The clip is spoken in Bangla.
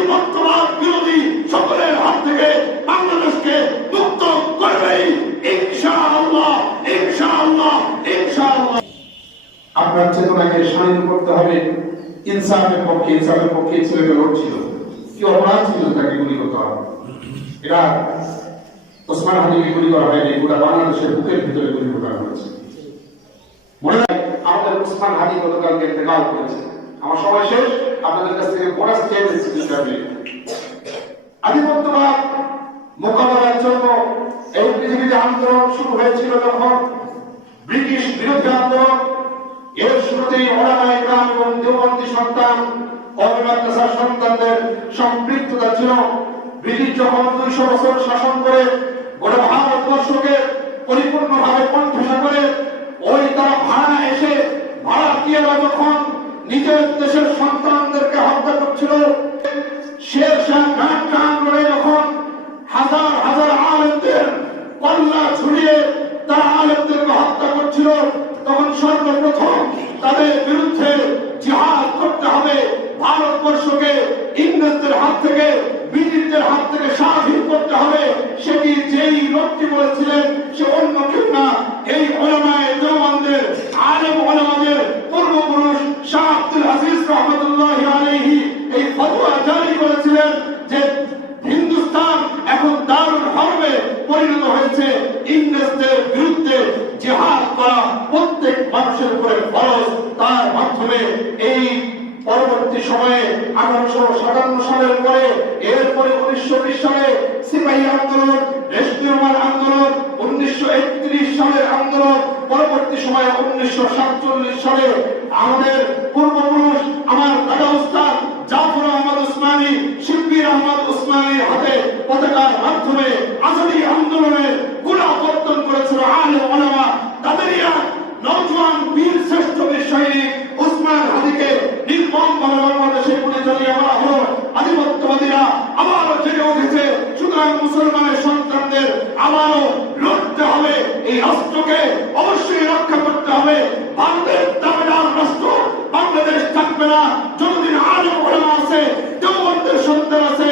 আধিপত্যবাদ বিরোধী সকলের হাত থেকে বাংলাদেশকে মুক্ত করবেই ইনশাআল্লাহ, ইনশাআল্লাহ, ইনশাআল্লাহ। আপনার চেতনাকে শান্ত করতে হবে। ইনসাফের পক্ষে ছেলেটা লড়ছিল। কি অপরাধ ছিল তাকে গুলি করতে হবে? এটা ওসমান হাদিকে গুলি করা হয়নি, গোটা বাংলাদেশের বুকের ভিতরে গুলি করা হয়েছে। মনে হয় আমাদের ওসমান হাদি গতকালকে ইন্তেকাল করেছে। আমার সময় শেষ, আপনাদের কাছ থেকে বোনাস চেয়ে নিচ্ছি। আধিপত্যবাদ মোকাবেলার জন্য এই পৃথিবীতে আন্দোলন শুরু হয়েছিল যখন ব্রিটিশ বিরোধী আন্দোলন, এর শুরুতেই ওলামায়ে কেরাম এবং দেওবন্দি সন্তান মাদ্রাসার সন্তানদের সম্পৃক্ততা ছিল। ব্রিটিশ যখন 200 বছর শাসন করে গোটা ভারতবর্ষকে পরিপূর্ণভাবে কণ্ঠসা করে, ওই তারা ভাড়া এসে ভাড়াটিয়ারা যখন নিজের দেশের সন্তানদেরকে হত্যা করছিল, শের শাহ খান লড়ে যখন হাজার হাজার আলেমদের কল্লা ছুড়িয়ে তারা আলেমদেরকে হত্যা করছিল, তখন সর্বপ্রথম তাদের বিরুদ্ধে জিহাদ করতে হবে। ভারতবর্ষকে ইংরেজদের হাত থেকে, ব্রিটিশদের হাত থেকে স্বাধীন করতে হবে। সেটি যেই লোকটি বলেছিলেন সে অন্য কেউ না, এই ওলামায়ে দেওবন্দের আলেম ওলামাদের পূর্বপুরুষ শাহ আব্দুল আজিজ রহমাতুল্লাহি আলাইহি এই ফতোয়া জারি করেছিলেন যে হিন্দুস্তান এখন দারুল হরবে পরিণত হয়েছে। ইংরেজদের বিরুদ্ধে জিহাদ করা প্রত্যেক মানুষের উপরে ফরজ। তার মাধ্যমে এই পরবর্তী সময়ে 1857 সালের পরে, এরপরে 1920 সালে সিপাহী আন্দোলন, রেশমিয়ার আন্দোলন, 1931 সালের আন্দোলন, পরবর্তী সময়ে 1947 সালে আমাদের পূর্বপুরুষ আমার দাদা উস্তাদ জাফর আহমদ উসমানী, শিব্বির আহমদ উসমানীর হাতে পতাকার মাধ্যমে আজাদী আন্দোলনের গোড়াপত্তন করেছিল আলেম ওলামা। তাদেরিয়া নওজোয়ান বীর শ্রেষ্ঠ বীর সৈনিক ওসমান হাদিকে নির্মমভাবে বাংলাদেশে পুড়ে জ্বালিয়ে মারা হলো। আধিপত্যবাদীরা আবারও জেগে উঠেছে। সুতরাং মুসলমানের সন্তানদের আবারও লড়তে হবে। এই রাষ্ট্রকে অবশ্যই রক্ষা করতে হবে। ভারতের দাবিদার রাষ্ট্র বাংলাদেশ থাকবে না যতদিন আলেম ওলামা আছে, দেওবন্দের সন্তান আছে,